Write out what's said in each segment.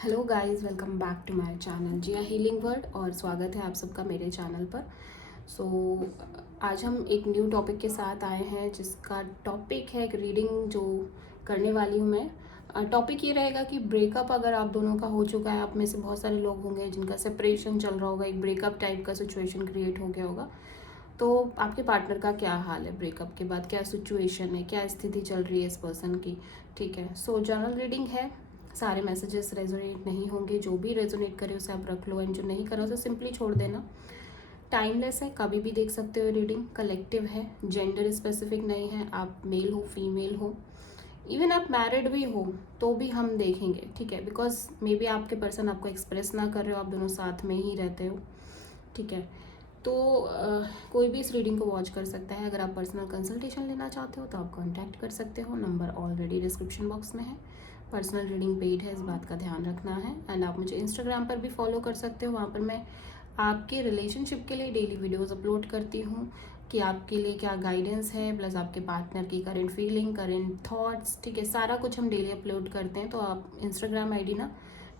Hello guys, welcome back to my channel Jiya healing word और स्वागत है आप सबका मेरे चैनल पर। सो आज हम एक न्यू टॉपिक के साथ आए हैं जिसका टॉपिक है एक रीडिंग जो करने वाली हूँ मैं। टॉपिक ये रहेगा कि ब्रेकअप अगर आप दोनों का हो चुका है, आप में से बहुत सारे लोग होंगे जिनका सेपरेशन चल रहा होगा, एक ब्रेकअप टाइप का सिचुएशन क्रिएट हो गया होगा। तो आपके पार्टनर का क्या हाल है ब्रेकअप के बाद, क्या सिचुएशन है, क्या स्थिति चल रही है इस पर्सन की। ठीक है, सो जनरल रीडिंग है, सारे मैसेजेस रेजोनेट नहीं होंगे। जो भी रेजोनेट करे उसे आप रख लो एंड जो नहीं करो उसे सिंपली छोड़ देना। टाइमलेस है, कभी भी देख सकते हो। रीडिंग कलेक्टिव है, जेंडर स्पेसिफिक नहीं है। आप मेल हो, फीमेल हो, इवन आप मैरिड भी हो तो भी हम देखेंगे। ठीक है, बिकॉज मे बी आपके पर्सन आपको एक्सप्रेस ना कर रहे हो, आप दोनों साथ में ही रहते हो। ठीक है, तो कोई भी इस रीडिंग को वॉच कर सकता है। अगर आप पर्सनल कंसल्टेशन लेना चाहते हो तो आप कांटेक्ट कर सकते हो, नंबर ऑलरेडी डिस्क्रिप्शन बॉक्स में है। पर्सनल रीडिंग पेड है, इस बात का ध्यान रखना है। एंड आप मुझे इंस्टाग्राम पर भी फॉलो कर सकते हो, वहाँ पर मैं आपके रिलेशनशिप के लिए डेली वीडियोस अपलोड करती हूँ कि आपके लिए क्या गाइडेंस है, प्लस आपके पार्टनर की करेंट फीलिंग, करेंट थॉट्स। ठीक है, सारा कुछ हम डेली अपलोड करते हैं। तो आप इंस्टाग्राम आईडी ना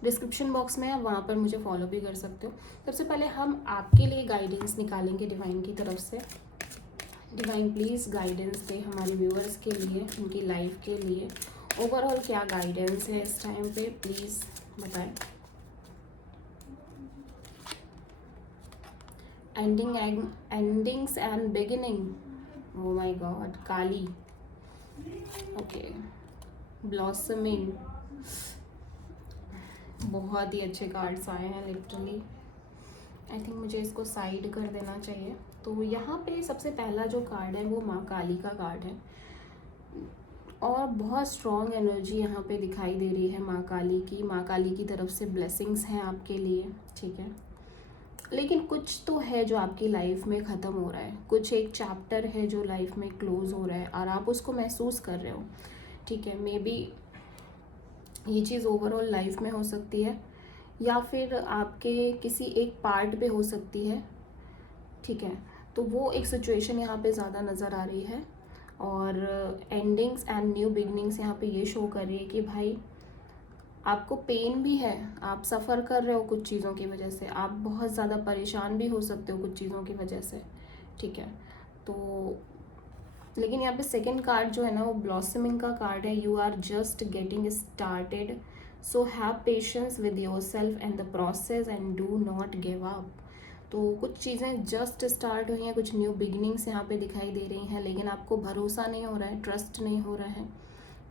डिस्क्रिप्शन बॉक्स में है, वहाँ पर मुझे फॉलो भी कर सकते हो। सबसे पहले हम आपके लिए गाइडेंस निकालेंगे डिवाइन की तरफ से। डिवाइन प्लीज़ गाइडेंस दे हमारे व्यूअर्स के लिए, उनकी लाइफ के लिए ओवरऑल क्या गाइडेंस है इस टाइम पे, प्लीज़ बताएं। Endings and beginning, oh my God, Kali, okay, blossoming, बहुत ही अच्छे कार्ड्स आए हैं लिटरली। आई थिंक मुझे इसको साइड कर देना चाहिए। तो यहाँ पे सबसे पहला जो कार्ड है वो माँ काली का कार्ड है और बहुत स्ट्रॉन्ग एनर्जी यहाँ पे दिखाई दे रही है माँ काली की। माँ काली की तरफ से ब्लेसिंग्स हैं आपके लिए। ठीक है, लेकिन कुछ तो है जो आपकी लाइफ में ख़त्म हो रहा है, कुछ एक चैप्टर है जो लाइफ में क्लोज हो रहा है और आप उसको महसूस कर रहे हो। ठीक है, मे बी ये चीज़ ओवरऑल लाइफ में हो सकती है या फिर आपके किसी एक पार्ट पे हो सकती है। ठीक है, तो वो एक सिचुएशन यहाँ पे ज़्यादा नज़र आ रही है। और एंडिंग्स एंड न्यू बिगनिंग्स यहाँ पे ये शो कर रही है कि भाई आपको पेन भी है, आप सफ़र कर रहे हो कुछ चीज़ों की वजह से, आप बहुत ज़्यादा परेशान भी हो सकते हो कुछ चीज़ों की वजह से। ठीक है, तो लेकिन यहाँ पे सेकंड कार्ड जो है ना वो ब्लॉसमिंग का कार्ड है। You are just getting started, so have patience with yourself and the process and do not give up. तो कुछ चीज़ें जस्ट स्टार्ट हुई हैं, कुछ न्यू बिगिनिंग्स यहाँ पे दिखाई दे रही हैं, लेकिन आपको भरोसा नहीं हो रहा है, ट्रस्ट नहीं हो रहा है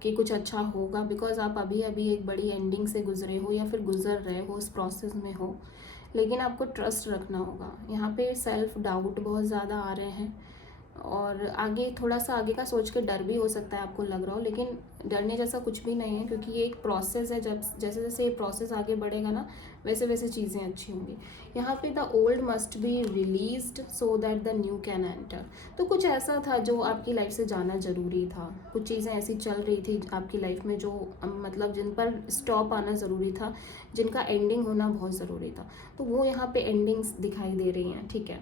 कि कुछ अच्छा होगा, बिकॉज आप अभी अभी एक बड़ी एंडिंग से गुजरे हो या फिर गुजर रहे हो, उस प्रोसेस में हो। लेकिन आपको ट्रस्ट रखना होगा। यहाँ पे सेल्फ डाउट बहुत ज़्यादा आ रहे हैं और आगे थोड़ा सा आगे का सोच के डर भी हो सकता है आपको लग रहा हो, लेकिन डरने जैसा कुछ भी नहीं है क्योंकि ये एक प्रोसेस है। जब जैसे जैसे ये प्रोसेस आगे बढ़ेगा ना वैसे वैसे चीज़ें अच्छी होंगी। यहाँ पे the old must be released so that the new can enter. तो कुछ ऐसा था जो आपकी लाइफ से जाना ज़रूरी था, कुछ चीज़ें ऐसी चल रही थी आपकी लाइफ में जो मतलब जिन पर स्टॉप आना ज़रूरी था, जिनका एंडिंग होना बहुत ज़रूरी था। तो वो यहाँ पे एंडिंग्स दिखाई दे रही हैं। ठीक है,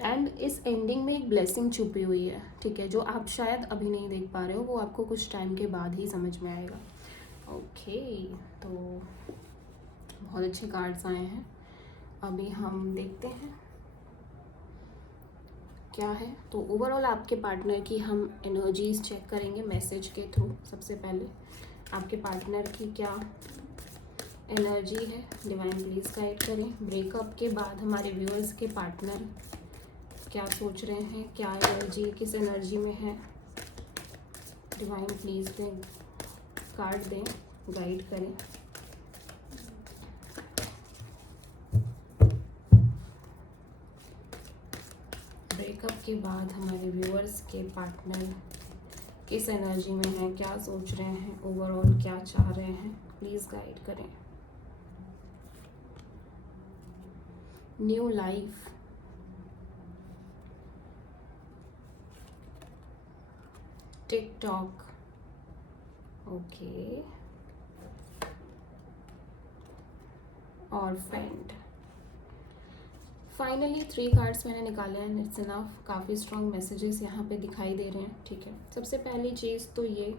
एंड इस एंडिंग में एक ब्लेसिंग छुपी हुई है। ठीक है, जो आप शायद अभी नहीं देख पा रहे हो, वो आपको कुछ टाइम के बाद ही समझ में आएगा। ओके, तो बहुत अच्छे कार्ड्स आए हैं। अभी हम देखते हैं क्या है। तो ओवरऑल आपके पार्टनर की हम एनर्जीज चेक करेंगे मैसेज के थ्रू। सबसे पहले आपके पार्टनर की क्या एनर्जी है, डिवाइन प्लीज़ गाइड करें। ब्रेकअप के बाद हमारे व्यूअर्स के पार्टनर क्या सोच रहे हैं, क्या एनर्जी, किस एनर्जी में है। डिवाइन प्लीज़ दें, कार्ड दें, गाइड करें। ब्रेकअप के बाद हमारे व्यूअर्स के पार्टनर किस एनर्जी में है, क्या सोच रहे हैं, ओवरऑल क्या चाह रहे हैं, प्लीज़ गाइड करें। न्यू लाइफ, टिकटॉक, ओके, और फ्रेंड। फाइनली 3 कार्ड्स मैंने निकाले हैं, इट्स इनफ। काफ़ी स्ट्रॉन्ग मैसेजेस यहाँ पे दिखाई दे रहे हैं। ठीक है, सबसे पहली चीज़ तो ये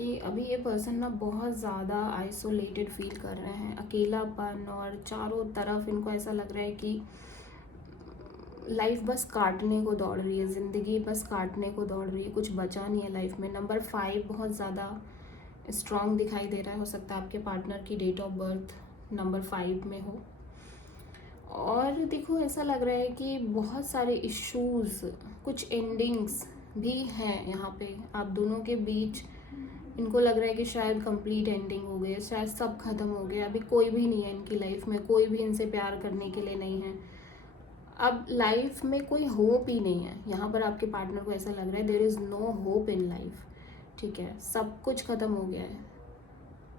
कि अभी ये पर्सन ना बहुत ज़्यादा आइसोलेटेड फील कर रहे हैं, अकेलापन, और चारों तरफ इनको ऐसा लग रहा है कि लाइफ बस काटने को दौड़ रही है, ज़िंदगी बस काटने को दौड़ रही है, कुछ बचा नहीं है लाइफ में। नंबर 5 बहुत ज़्यादा स्ट्रॉन्ग दिखाई दे रहा है। हो सकता है आपके पार्टनर की डेट ऑफ बर्थ नंबर 5 में हो। और देखो ऐसा लग रहा है कि बहुत सारे इश्यूज़, कुछ एंडिंग्स भी हैं यहाँ पे आप दोनों के बीच। इनको लग रहा है कि शायद कंप्लीट एंडिंग हो गई, शायद सब खत्म हो गया, अभी कोई भी नहीं है इनकी लाइफ में, कोई भी इनसे प्यार करने के लिए नहीं है, अब लाइफ में कोई होप ही नहीं है। यहाँ पर आपके पार्टनर को ऐसा लग रहा है there is no hope in life. ठीक है, सब कुछ खत्म हो गया है,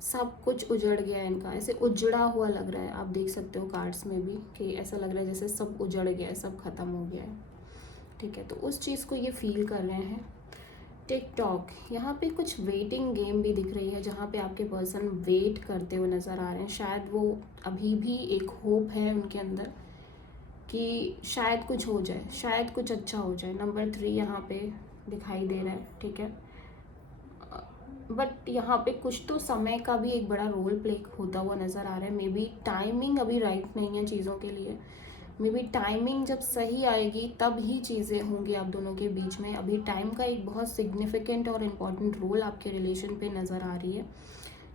सब कुछ उजड़ गया है इनका, ऐसे उजड़ा हुआ लग रहा है। आप देख सकते हो कार्ड्स में भी कि ऐसा लग रहा है जैसे सब उजड़ गया है, सब खत्म हो गया है। ठीक है, तो उस चीज़ को ये फील कर रहे हैं। टिकटॉक, यहाँ पे कुछ वेटिंग गेम भी दिख रही है, जहाँ पे आपके पर्सन वेट करते हुए नज़र आ रहे हैं। शायद वो अभी भी एक होप है उनके अंदर कि शायद कुछ हो जाए, शायद कुछ अच्छा हो जाए। नंबर 3 यहाँ पे दिखाई दे रहा है। ठीक है, बट यहाँ पे कुछ तो समय का भी एक बड़ा रोल प्ले होता हुआ नज़र आ रहा है। मे बी टाइमिंग अभी राइट नहीं है चीज़ों के लिए। मे बी टाइमिंग जब सही आएगी तब ही चीज़ें होंगी आप दोनों के बीच में। अभी टाइम का एक बहुत सिग्निफिकेंट और इम्पॉर्टेंट रोल आपके रिलेशन पे नज़र आ रही है।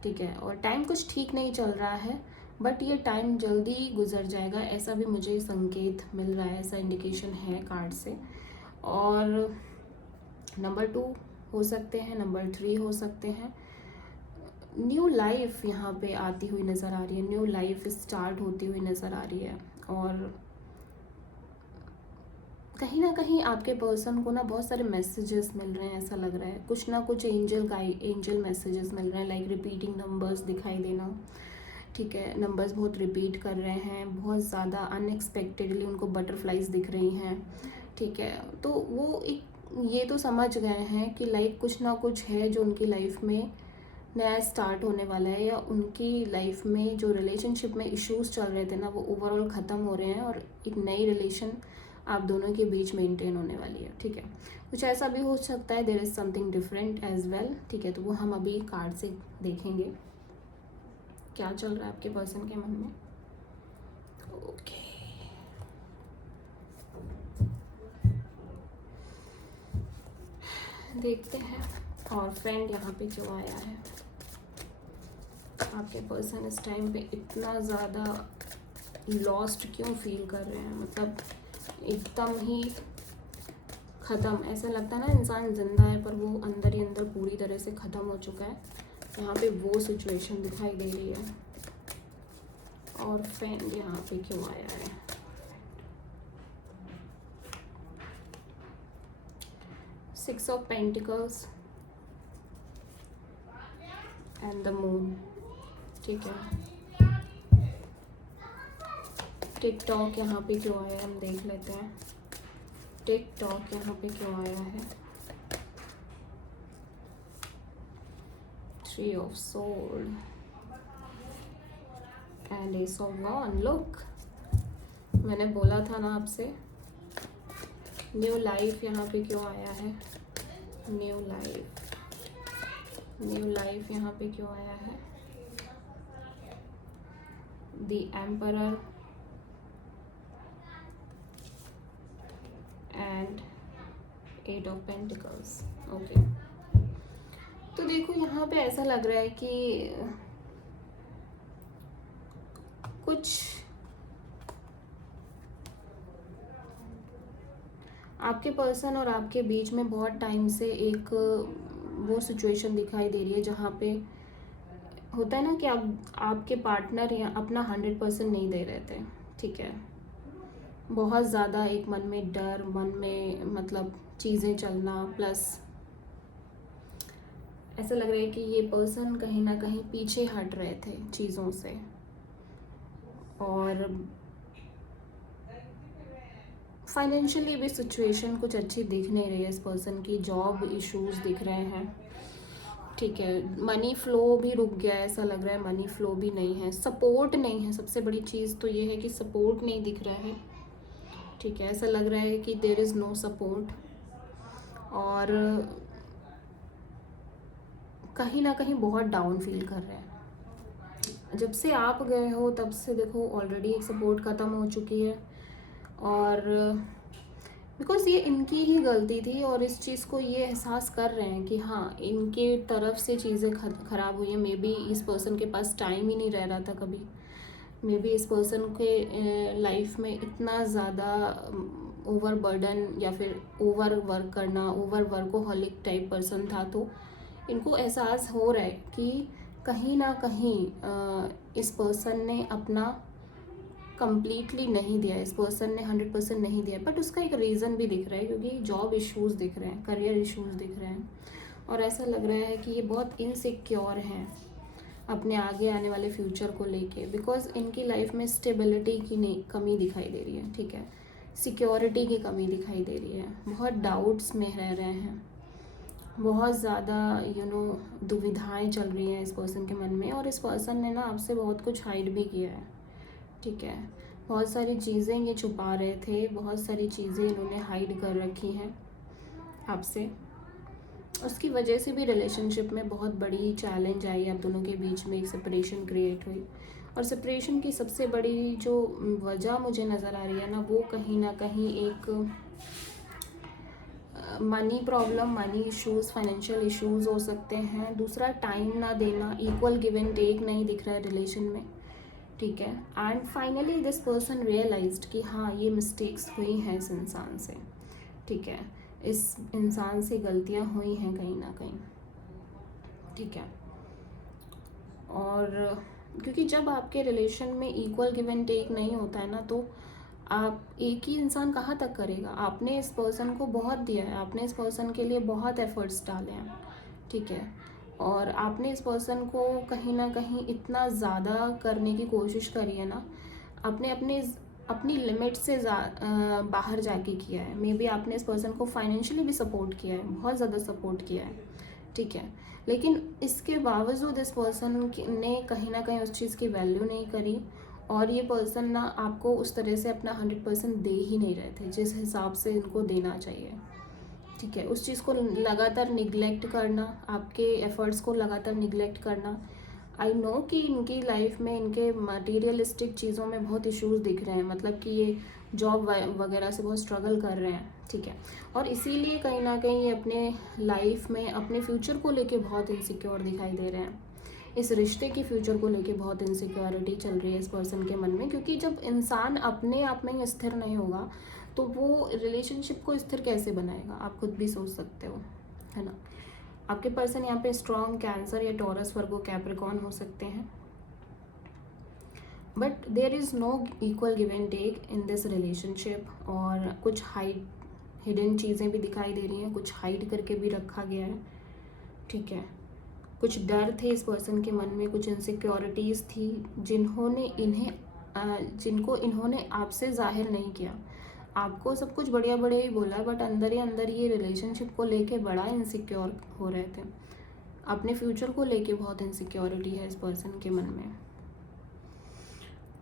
ठीक है, और टाइम कुछ ठीक नहीं चल रहा है, बट ये टाइम जल्दी गुजर जाएगा, ऐसा भी मुझे संकेत मिल रहा है, ऐसा इंडिकेशन है कार्ड से। और नंबर 2 हो सकते हैं, नंबर 3 हो सकते हैं। न्यू लाइफ यहाँ पे आती हुई नज़र आ रही है, न्यू लाइफ स्टार्ट होती हुई नज़र आ रही है। और कहीं ना कहीं आपके पर्सन को ना बहुत सारे मैसेजेस मिल रहे हैं, ऐसा लग रहा है कुछ ना कुछ एंजल मैसेजेस मिल रहे हैं, लाइक रिपीटिंग नंबर्स दिखाई देना। ठीक है, नंबर्स बहुत रिपीट कर रहे हैं, बहुत ज़्यादा अनएक्सपेक्टेडली उनको बटरफ्लाइज दिख रही हैं। ठीक है, तो वो एक ये तो समझ गए हैं कि लाइक कुछ ना कुछ है जो उनकी लाइफ में नया स्टार्ट होने वाला है, या उनकी लाइफ में जो रिलेशनशिप में इश्यूज चल रहे थे ना वो ओवरऑल ख़त्म हो रहे हैं, और एक नई रिलेशन आप दोनों के बीच मेंटेन होने वाली है। ठीक है, कुछ ऐसा भी हो सकता है, there is something different as well. ठीक है, तो वो हम अभी कार्ड से देखेंगे क्या चल रहा है आपके पर्सन के मन में। ओके, देखते हैं और फ्रेंड यहाँ पे जो आया है। आपके पर्सन इस टाइम पे इतना ज़्यादा लॉस्ट क्यों फील कर रहे हैं, मतलब एकदम ही ख़त्म, ऐसा लगता है ना इंसान ज़िंदा है पर वो अंदर ही अंदर पूरी तरह से ख़त्म हो चुका है। यहाँ पे वो सिचुएशन दिखाई दे रही है। और फ्रेंड यहाँ पे क्यों आया है? Six of pentacles and the moon. ठीक है, टिकटॉक यहाँ पे क्यों आया है हम देख लेते हैं। टिकटॉक यहाँ पे क्यों आया है? 3 of swords and ace of wands. Look, मैंने बोला था ना आपसे। न्यू लाइफ यहाँ पे क्यों आया है? न्यू लाइफ यहाँ पे क्यों आया है? The emperor and 8 of pentacles. Okay, तो देखो यहाँ पे ऐसा लग रहा है कि कुछ आपके पर्सन और आपके बीच में बहुत टाइम से एक वो सिचुएशन दिखाई दे रही है जहाँ पे होता है ना कि आपके पार्टनर या अपना 100% नहीं दे रहे थे। ठीक है, बहुत ज़्यादा एक मन में डर, मन में मतलब चीज़ें चलना, प्लस ऐसा लग रहा है कि ये पर्सन कहीं ना कहीं पीछे हट रहे थे चीज़ों से। और फाइनेंशियली भी सिचुएशन कुछ अच्छी दिख नहीं रही है इस पर्सन की, जॉब इश्यूज दिख रहे हैं। ठीक है, मनी फ्लो भी रुक गया है, ऐसा लग रहा है मनी फ्लो भी नहीं है, सपोर्ट नहीं है। सबसे बड़ी चीज़ तो ये है कि सपोर्ट नहीं दिख रहा है। ठीक है, ऐसा लग रहा है कि देयर इज़ नो सपोर्ट। और कहीं ना कहीं बहुत डाउन फील कर रहे हैं। जब से आप गए हो तब से देखो ऑलरेडी एक सपोर्ट ख़त्म हो चुकी है, और बिकॉज़ ये इनकी ही गलती थी, और इस चीज़ को ये एहसास कर रहे हैं कि हाँ इनके तरफ से चीज़ें ख़राब हुई हैं। मे बी इस पर्सन के पास टाइम ही नहीं रह रहा था कभी, मे बी इस पर्सन के लाइफ में इतना ज़्यादा ओवर बर्डन या फिर ओवर वर्क करना, ओवर वर्कोहॉलिक टाइप पर्सन था, तो इनको एहसास हो रहा है कि कहीं ना कहीं इस पर्सन ने अपना कम्प्लीटली नहीं दिया, इस पर्सन ने 100% नहीं दिया। बट उसका एक रीज़न भी दिख रहा है, क्योंकि जॉब इश्यूज़ दिख रहे हैं, करियर इश्यूज़ दिख रहे हैं, और ऐसा लग रहा है कि ये बहुत इनसिक्योर हैं अपने आगे आने वाले फ्यूचर को लेके, बिकॉज इनकी लाइफ में स्टेबिलिटी की कमी दिखाई दे रही है, ठीक है, सिक्योरिटी की कमी दिखाई दे रही है, बहुत डाउट्स में रह रहे हैं, बहुत ज़्यादा दुविधाएं चल रही हैं इस पर्सन के मन में। और इस पर्सन ने ना आपसे बहुत कुछ हाइड भी किया है, ठीक है, बहुत सारी चीज़ें ये छुपा रहे थे, बहुत सारी चीज़ें इन्होंने हाइड कर रखी हैं आपसे। उसकी वजह से भी रिलेशनशिप में बहुत बड़ी चैलेंज आई आप दोनों के बीच में, एक सेपरेशन क्रिएट हुई। और सेपरेशन की सबसे बड़ी जो वजह मुझे नज़र आ रही है ना, वो कहीं ना कहीं एक money problem, money issues, financial issues हो सकते हैं। दूसरा, टाइम ना देना, इक्वल गिव एंड टेक नहीं दिख रहा है रिलेशन में, ठीक है। And finally this person realised कि हाँ ये मिस्टेक्स हुई हैं इस इंसान से, ठीक है, इस इंसान से गलतियाँ हुई हैं कहीं ना कहीं, ठीक है। और क्योंकि जब आपके रिलेशन में इक्वल गिव एंड टेक नहीं होता है ना, तो आप एक ही इंसान कहाँ तक करेगा। आपने इस पर्सन को बहुत दिया है, आपने इस पर्सन के लिए बहुत एफर्ट्स डाले हैं, ठीक है, और आपने इस पर्सन को कहीं ना कहीं इतना ज़्यादा करने की कोशिश करी है ना, आपने अपनी लिमिट से बाहर जाके किया है। मे बी आपने इस पर्सन को फाइनेंशियली भी सपोर्ट किया है, बहुत ज़्यादा सपोर्ट किया है, ठीक है, लेकिन इसके बावजूद इस पर्सन ने कहीं ना कहीं उस चीज़ की वैल्यू नहीं करी, और ये पर्सन ना आपको उस तरह से अपना 100% दे ही नहीं रहे थे जिस हिसाब से इनको देना चाहिए, ठीक है। उस चीज़ को लगातार निगलेक्ट करना, आपके एफर्ट्स को लगातार निगलेक्ट करना। आई नो कि इनकी लाइफ में इनके मटीरियलिस्टिक चीज़ों में बहुत इश्यूज दिख रहे हैं, मतलब कि ये जॉब वगैरह से बहुत स्ट्रगल कर रहे हैं, ठीक है, और इसीलिए कहीं ना कहीं ये अपने लाइफ में अपने फ्यूचर को लेके बहुत इनसिक्योर दिखाई दे रहे हैं। इस रिश्ते की फ्यूचर को लेके बहुत इनसिक्योरिटी चल रही है इस पर्सन के मन में, क्योंकि जब इंसान अपने आप में स्थिर नहीं होगा तो वो रिलेशनशिप को स्थिर कैसे बनाएगा, आप खुद भी सोच सकते हो, है ना। आपके पर्सन यहाँ पे स्ट्रॉन्ग कैंसर या टॉरस, वर्गो, कैप्रिकॉर्न हो सकते हैं, but there is no equal give and take in this relationship. और कुछ हिडन चीज़ें भी दिखाई दे रही हैं, कुछ हाइड करके भी रखा गया है, ठीक है, कुछ डर थे इस पर्सन के मन में, कुछ इनसिक्योरिटीज़ थी जिनको इन्होंने आपसे जाहिर नहीं किया। आपको सब कुछ बढ़िया बढ़िया ही बोला, बट अंदर ही अंदर ये रिलेशनशिप को लेके बड़ा इनसिक्योर हो रहे थे, अपने फ्यूचर को लेके बहुत इनसिक्योरिटी है इस पर्सन के मन में।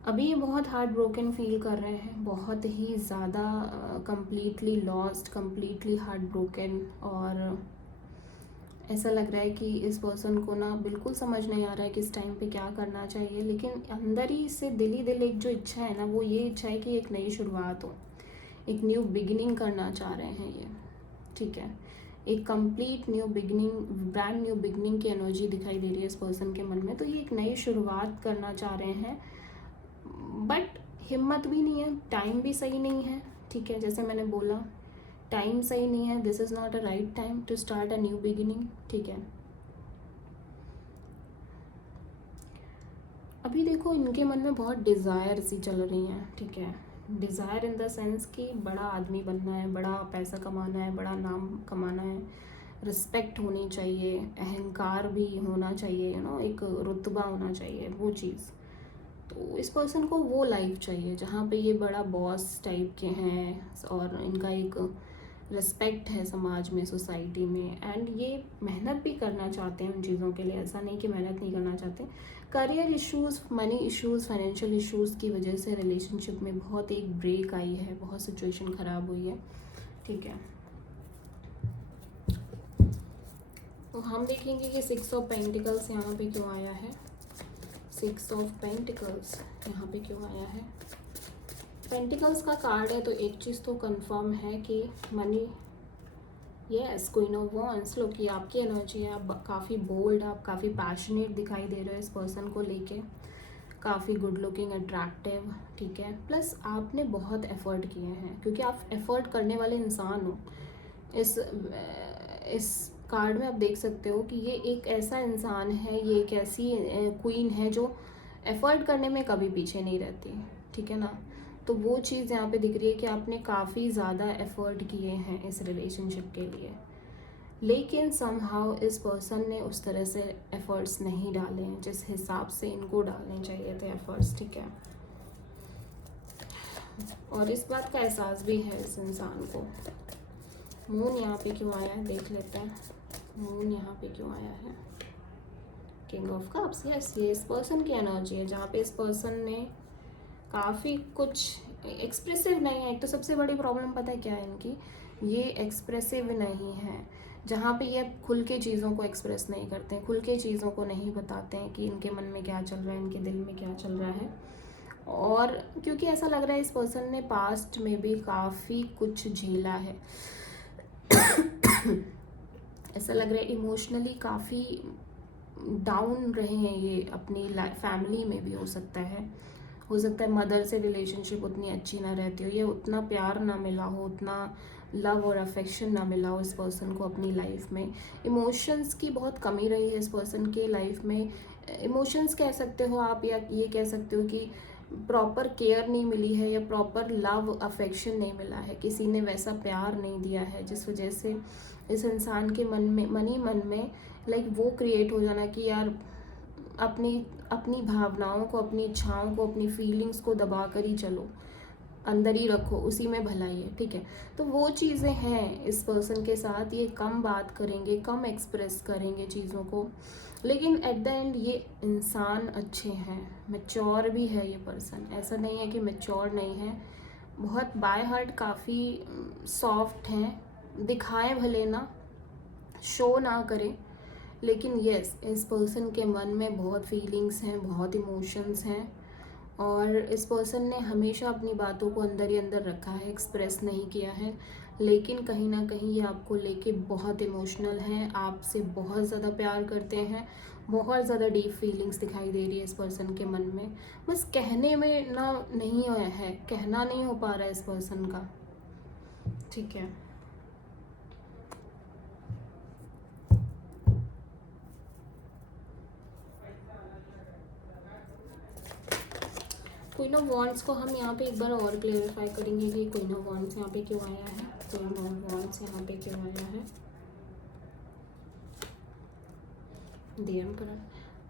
अभी ये बहुत हार्ट ब्रोकन फील कर रहे हैं, बहुत ही ज़्यादा completely lost, completely heart broken, और ऐसा लग रहा है कि इस पर्सन को ना बिल्कुल समझ नहीं आ रहा है कि इस टाइम पे क्या करना चाहिए। लेकिन अंदर ही से दिल ही दिल एक जो इच्छा है ना, वो ये इच्छा है कि एक नई शुरुआत हो, एक न्यू बिगिनिंग करना चाह रहे हैं ये, ठीक है, एक complete new beginning, brand new beginning की एनर्जी दिखाई दे रही है इस पर्सन के मन में। तो ये एक नई शुरुआत करना चाह रहे हैं, बट हिम्मत भी नहीं है, टाइम भी सही नहीं है, ठीक है, जैसे मैंने बोला टाइम सही नहीं है, this is not a right time to start a new beginning, ठीक है। अभी देखो इनके मन में बहुत डिज़ायर सी चल रही हैं, ठीक है, डिज़ायर इन द सेंस कि बड़ा आदमी बनना है, बड़ा पैसा कमाना है, बड़ा नाम कमाना है, रिस्पेक्ट होनी चाहिए, अहंकार भी होना चाहिए, एक रुतबा होना चाहिए, वो चीज़। तो इस पर्सन को वो लाइफ चाहिए जहाँ पे ये बड़ा बॉस टाइप के हैं और इनका एक रिस्पेक्ट है समाज में, सोसाइटी में, एंड ये मेहनत भी करना चाहते हैं उन चीज़ों के लिए, ऐसा नहीं कि मेहनत नहीं करना चाहते। Career issues, money issues, financial issues की वजह से रिलेशनशिप में बहुत एक ब्रेक आई है, बहुत सिचुएशन ख़राब हुई है, ठीक है। तो हम देखेंगे कि 6 ऑफ पेंटिकल्स यहाँ पे क्यों आया है। 6 ऑफ पेंटिकल्स यहाँ पे क्यों आया है। पेंटिकल्स का कार्ड है तो एक चीज़ तो कंफर्म है कि money, yes, queen of wands. लो कि आपकी एनर्जी है, आप काफ़ी बोल्ड, आप काफ़ी पैशनेट दिखाई दे रहे हो इस पर्सन को लेके, काफ़ी गुड लुकिंग, अट्रैक्टिव, ठीक है। प्लस आपने बहुत एफर्ट किए हैं क्योंकि आप एफर्ट करने वाले इंसान हो। इस कार्ड में आप देख सकते हो कि ये एक ऐसा इंसान है, ये एक ऐसी क्वीन है जो एफर्ट करने में कभी पीछे नहीं रहती, ठीक है ना। तो वो चीज़ यहाँ पे दिख रही है कि आपने काफ़ी ज़्यादा एफर्ट किए हैं इस रिलेशनशिप के लिए, लेकिन समहाउ इस पर्सन ने उस तरह से एफर्ट्स नहीं डाले हैं जिस हिसाब से इनको डालने चाहिए थे एफर्ट्स, ठीक है। और इस बात का एहसास भी है इस इंसान को। मून यहाँ पे क्यों आया है देख लेते हैं। मून यहाँ पे क्यों आया है। किंग ऑफ कप्स, यस, ये इस पर्सन की एनर्जी है जहाँ पे इस पर्सन ने काफ़ी कुछ एक्सप्रेसिव नहीं है। एक तो सबसे बड़ी प्रॉब्लम पता है क्या है इनकी, ये एक्सप्रेसिव नहीं है। जहाँ पे ये खुल के चीज़ों को एक्सप्रेस नहीं करते हैं, खुल के चीज़ों को नहीं बताते हैं कि इनके मन में क्या चल रहा है, इनके दिल में क्या चल रहा है। और क्योंकि ऐसा लग रहा है इस पर्सन ने पास्ट में भी काफ़ी कुछ झेला है ऐसा लग रहा है इमोशनली काफ़ी डाउन रहे हैं ये अपनी फैमिली में भी हो सकता है मदर से रिलेशनशिप उतनी अच्छी ना रहती हो, या उतना प्यार ना मिला हो, उतना लव और अफेक्शन ना मिला हो इस पर्सन को अपनी लाइफ में। इमोशंस की बहुत कमी रही है इस पर्सन के लाइफ में। इमोशंस कह सकते हो आप, या ये कह सकते हो कि प्रॉपर केयर नहीं मिली है, या प्रॉपर लव अफेक्शन नहीं मिला है, किसी ने वैसा प्यार नहीं दिया है जिस वजह से इस इंसान के मन में लाइक वो क्रिएट हो जाना कि यार अपनी भावनाओं को, अपनी इच्छाओं को, अपनी फीलिंग्स को दबा कर ही चलो, अंदर ही रखो, उसी में भलाई है, ठीक है। तो वो चीज़ें हैं इस पर्सन के साथ, ये कम बात करेंगे, कम एक्सप्रेस करेंगे चीज़ों को, लेकिन एट द एंड ये इंसान अच्छे हैं, मैच्योर भी है ये पर्सन। ऐसा नहीं है कि मैच्योर नहीं है, बहुत बाय हार्ट काफ़ी सॉफ्ट हैं, दिखाएं भले ना, शो ना करें, लेकिन यस इस पर्सन के मन में बहुत फीलिंग्स हैं, बहुत इमोशंस हैं, और इस पर्सन ने हमेशा अपनी बातों को अंदर ही अंदर रखा है, एक्सप्रेस नहीं किया है, लेकिन कहीं ना कहीं ये आपको लेके बहुत इमोशनल हैं, आपसे बहुत ज़्यादा प्यार करते हैं, बहुत ज़्यादा डीप फीलिंग्स दिखाई दे रही है इस पर्सन के मन में। बस कहने में ना नहीं है, कहना नहीं हो पा रहा है इस पर्सन का, ठीक है। क्वीन ऑफ वॉन्ड्स को हम यहाँ पे एक बार और क्लेरिफाई करेंगे कि क्वीन ऑफ वॉन्ड्स यहाँ पे क्यों आया है। क्वीन ऑफ वॉन्ड्स यहाँ पे क्यों आया है। द एम्परर,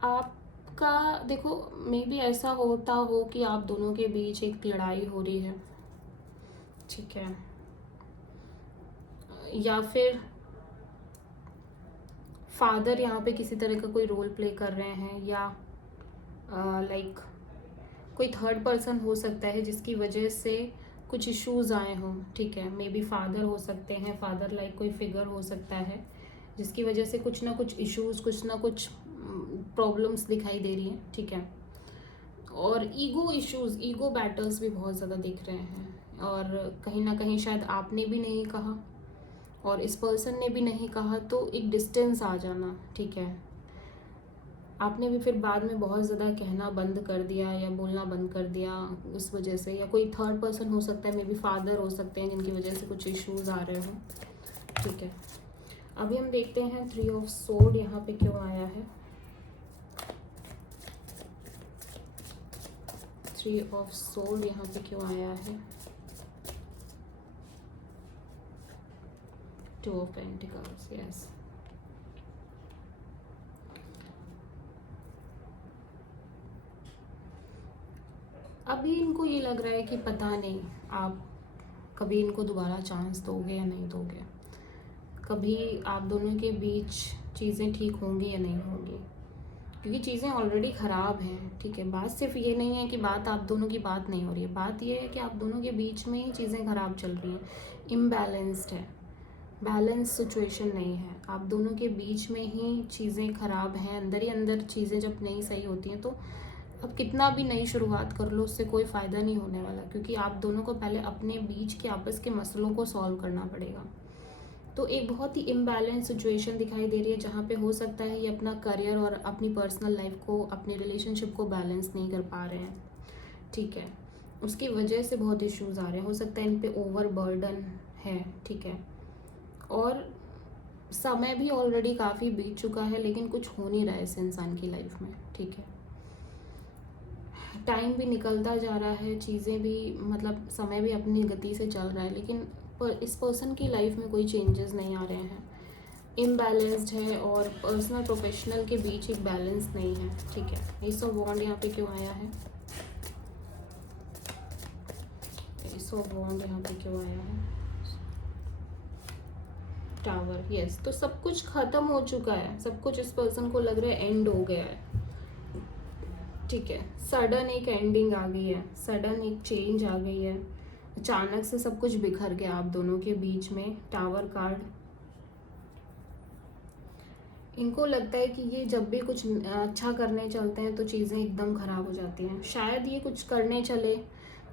आपका देखो मे बी ऐसा होता हो कि आप दोनों के बीच एक लड़ाई हो रही है, ठीक है, या फिर फादर यहाँ पे किसी तरह का कोई रोल प्ले कर रहे हैं, या लाइक कोई थर्ड पर्सन हो सकता है जिसकी वजह से कुछ इश्यूज आए हों, ठीक है। मे बी फादर हो सकते हैं, फादर लाइक कोई फिगर हो सकता है जिसकी वजह से कुछ ना कुछ इश्यूज, कुछ ना कुछ प्रॉब्लम्स दिखाई दे रही हैं, ठीक है। और ईगो इश्यूज, ईगो बैटल्स भी बहुत ज़्यादा दिख रहे हैं, और कहीं ना कहीं शायद आपने भी नहीं कहा और इस पर्सन ने भी नहीं कहा, तो एक डिस्टेंस आ जाना, ठीक है। आपने भी फिर बाद में बहुत ज़्यादा कहना बंद कर दिया या बोलना बंद कर दिया उस वजह से, या कोई थर्ड पर्सन हो सकता है, मे बी फादर हो सकते हैं जिनकी वजह से कुछ इश्यूज आ रहे हों, ठीक है। अभी हम देखते हैं 3 ऑफ सोर्ड यहाँ पे क्यों आया है। 3 ऑफ सोर्ड यहाँ पे क्यों आया है। 2 ऑफ पेंटिकल्स, यस। अभी इनको ये लग रहा है कि पता नहीं आप कभी इनको दोबारा चांस दोगे या नहीं दोगे, कभी आप दोनों के बीच चीज़ें ठीक होंगी या नहीं होंगी, क्योंकि चीज़ें ऑलरेडी ख़राब हैं, ठीक है। बात सिर्फ ये नहीं है कि बात आप दोनों की बात नहीं हो रही है, बात ये है कि आप दोनों के बीच में ही चीज़ें ख़राब चल रही हैं, इम्बैलेंस्ड है, बैलेंस सिचुएशन नहीं है, आप दोनों के बीच में ही चीज़ें ख़राब हैं, अंदर ही अंदर चीज़ें जब नहीं सही होती हैं तो अब कितना भी नई शुरुआत कर लो उससे कोई फ़ायदा नहीं होने वाला, क्योंकि आप दोनों को पहले अपने बीच के आपस के मसलों को सॉल्व करना पड़ेगा। तो एक बहुत ही इम्बैलेंस सिचुएशन दिखाई दे रही है, जहाँ पे हो सकता है ये अपना करियर और अपनी पर्सनल लाइफ को, अपनी रिलेशनशिप को बैलेंस नहीं कर पा रहे हैं, ठीक है। उसकी वजह से बहुत इश्यूज आ रहे हैं, हो सकता है इन पे ओवर बर्डन है, ठीक है। और समय भी ऑलरेडी काफ़ी बीत चुका है, लेकिन कुछ हो नहीं रहा है इस इंसान की लाइफ में, ठीक है। टाइम भी निकलता जा रहा है, चीज़ें भी मतलब समय भी अपनी गति से चल रहा है, लेकिन इस पर्सन की लाइफ में कोई चेंजेस नहीं आ रहे हैं, इम्बैलेंस्ड है और पर्सनल प्रोफेशनल के बीच एक बैलेंस नहीं है, ठीक है। एस ऑफ वॉन्ड यहाँ पे क्यों आया है, एस ऑफ वॉन्ड यहाँ पे क्यों आया है, टावर, यस। तो सब कुछ खत्म हो चुका है, सब कुछ इस पर्सन को लग रहा है एंड हो गया है, ठीक है। सडन एक एंडिंग आ गई है, सडन एक चेंज आ गई है, अचानक से सब कुछ बिखर गया आप दोनों के बीच में। टावर कार्ड, इनको लगता है कि ये जब भी कुछ अच्छा करने चलते हैं तो चीज़ें एकदम ख़राब हो जाती हैं। शायद ये कुछ करने चले,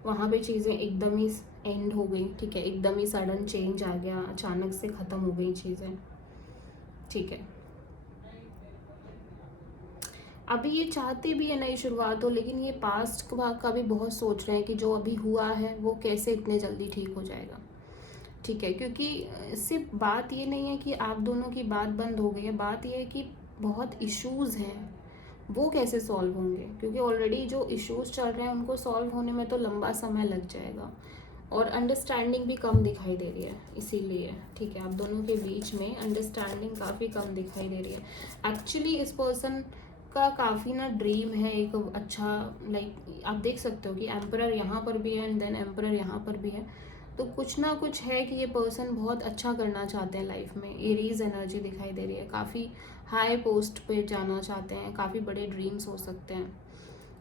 वहाँ पे चीज़ें एकदम ही एंड हो गई, ठीक है। एकदम ही सडन चेंज आ गया, अचानक से ख़त्म हो गई चीज़ें, ठीक है। अभी ये चाहते भी है नई शुरुआत हो, लेकिन ये पास्ट का भी बहुत सोच रहे हैं कि जो अभी हुआ है वो कैसे इतने जल्दी ठीक हो जाएगा, ठीक है। क्योंकि सिर्फ बात ये नहीं है कि आप दोनों की बात बंद हो गई है, बात ये है कि बहुत इश्यूज़ हैं, वो कैसे सॉल्व होंगे, क्योंकि ऑलरेडी जो इश्यूज़ चल रहे हैं उनको सॉल्व होने में तो लंबा समय लग जाएगा, और अंडरस्टैंडिंग भी कम दिखाई दे रही है इसीलिए, ठीक है। आप दोनों के बीच में अंडरस्टैंडिंग काफ़ी कम दिखाई दे रही है। एक्चुअली इस पर्सन का काफ़ी ना ड्रीम है एक अच्छा, लाइक आप देख सकते हो कि एम्परर यहाँ पर भी है एंड देन एम्परर यहाँ पर भी है, तो कुछ ना कुछ है कि ये पर्सन बहुत अच्छा करना चाहते हैं लाइफ में। एरीज एनर्जी दिखाई दे रही है, काफ़ी हाई पोस्ट पे जाना चाहते हैं, काफ़ी बड़े ड्रीम्स हो सकते हैं,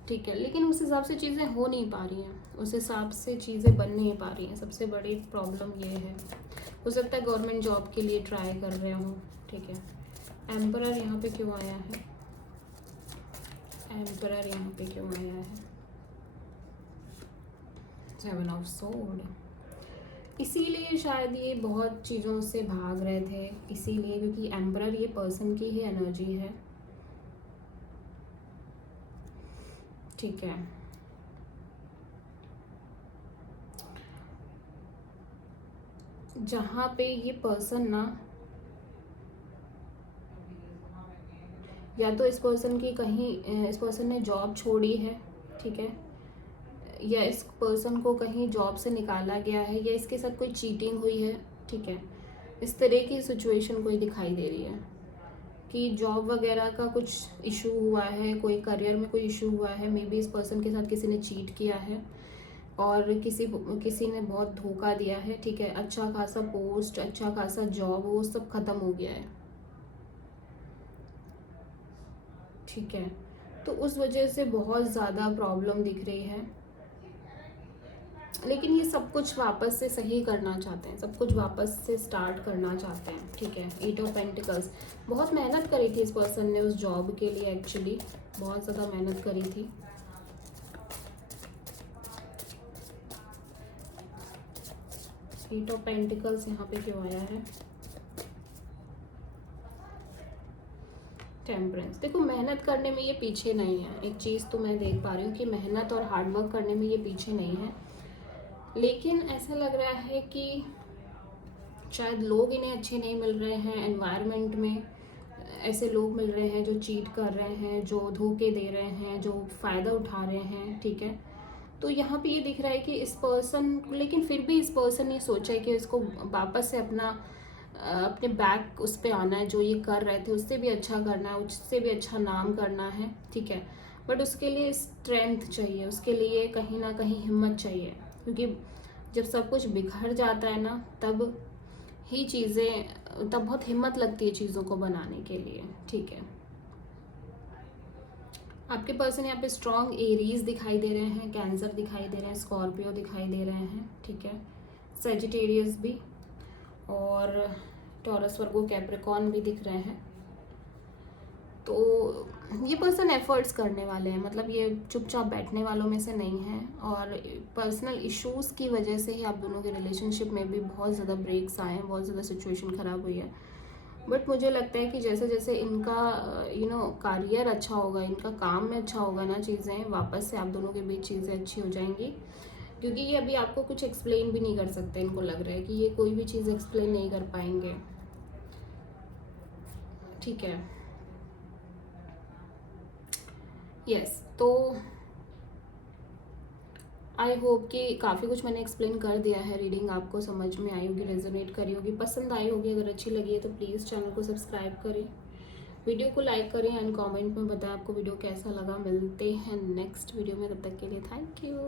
ठीक है। लेकिन उस हिसाब से चीज़ें हो नहीं पा रही हैं, उस हिसाब से चीज़ें बन नहीं पा रही हैं, सबसे बड़ी प्रॉब्लम ये है। हो सकता है गवर्नमेंट जॉब के लिए ट्राई कर रहे हो, ठीक है। एम्परर यहाँ पे क्यों आया है, एम्परर यहाँ पे क्यों आया है, 7 ऑफ सोर्ड, इसीलिए शायद ये बहुत चीज़ों से भाग रहे थे, इसीलिए क्योंकि एम्परर ये पर्सन की ही एनर्जी है, ठीक है। जहाँ पे ये पर्सन ना, या तो इस पर्सन की कहीं, इस पर्सन ने जॉब छोड़ी है, ठीक है, या इस पर्सन को कहीं जॉब से निकाला गया है, या इसके साथ कोई चीटिंग हुई है, ठीक है। इस तरह की सिचुएशन कोई दिखाई दे रही है कि जॉब वगैरह का कुछ इशू हुआ है, कोई करियर में कोई इशू हुआ है, मे बी इस पर्सन के साथ किसी ने चीट किया है और किसी ने बहुत धोखा दिया है, ठीक है। अच्छा खासा पोस्ट, अच्छा खासा जॉब, वो सब खत्म हो गया है, ठीक है। तो उस वजह से बहुत ज़्यादा प्रॉब्लम दिख रही है, लेकिन ये सब कुछ वापस से सही करना चाहते हैं, सब कुछ वापस से स्टार्ट करना चाहते हैं, ठीक है। 8 ऑफ पेंटिकल्स, बहुत मेहनत करी थी इस पर्सन ने उस जॉब के लिए, एक्चुअली बहुत ज़्यादा मेहनत करी थी। 8 ऑफ पेंटिकल्स यहाँ पे क्यों आया है, टेम्परेंस। देखो मेहनत करने में ये पीछे नहीं है, एक चीज़ तो मैं देख पा रही हूँ कि मेहनत और हार्डवर्क करने में ये पीछे नहीं है, लेकिन ऐसा लग रहा है कि शायद लोग इन्हें अच्छे नहीं मिल रहे हैं, एनवायरनमेंट में ऐसे लोग मिल रहे हैं जो चीट कर रहे हैं, जो धोखे दे रहे हैं, जो फ़ायदा उठा रहे हैं, ठीक है। तो यहाँ पे ये दिख रहा है कि इस पर्सन, लेकिन फिर भी इस पर्सन ने सोचा है कि इसको वापस से अपने बैक उस पर आना है, जो ये कर रहे थे उससे भी अच्छा करना है, उससे भी अच्छा नाम करना है, ठीक है। बट उसके लिए स्ट्रेंथ चाहिए, उसके लिए कहीं ना कहीं हिम्मत चाहिए, क्योंकि जब सब कुछ बिखर जाता है ना, तब ही चीज़ें, तब बहुत हिम्मत लगती है चीज़ों को बनाने के लिए, ठीक है। आपके पर्सन यहाँ पे स्ट्रॉन्ग एरीज दिखाई दे रहे हैं, कैंसर दिखाई दे रहे हैं, स्कॉर्पियो दिखाई दे रहे हैं, ठीक है, सेजिटेरियस भी, और टॉरस, वर्गो, कैप्रिकॉर्न भी दिख रहे हैं। तो ये पर्सन एफर्ट्स करने वाले हैं, मतलब ये चुपचाप बैठने वालों में से नहीं है। और पर्सनल इश्यूज़ की वजह से ही आप दोनों के रिलेशनशिप में भी बहुत ज़्यादा ब्रेक्स आए हैं, बहुत ज़्यादा सिचुएशन ख़राब हुई है। बट मुझे लगता है कि जैसे जैसे इनका करियर अच्छा होगा, इनका काम में अच्छा होगा ना, चीज़ें वापस से आप दोनों के बीच चीज़ें अच्छी हो जाएंगी। क्योंकि ये अभी आपको कुछ एक्सप्लेन भी नहीं कर सकते, इनको लग रहा है कि ये कोई भी चीज़ एक्सप्लेन नहीं कर पाएंगे। ठीक है, यस। तो आई होप कि काफ़ी कुछ मैंने एक्सप्लेन कर दिया है। रीडिंग आपको समझ में आई होगी, रेजोनेट करी होगी, पसंद आई होगी। अगर अच्छी लगी है तो प्लीज़ चैनल को सब्सक्राइब करें, वीडियो को लाइक करें एंड कमेंट में बताएं आपको वीडियो कैसा लगा। मिलते हैं नेक्स्ट वीडियो में, तब तक के लिए थैंक यू।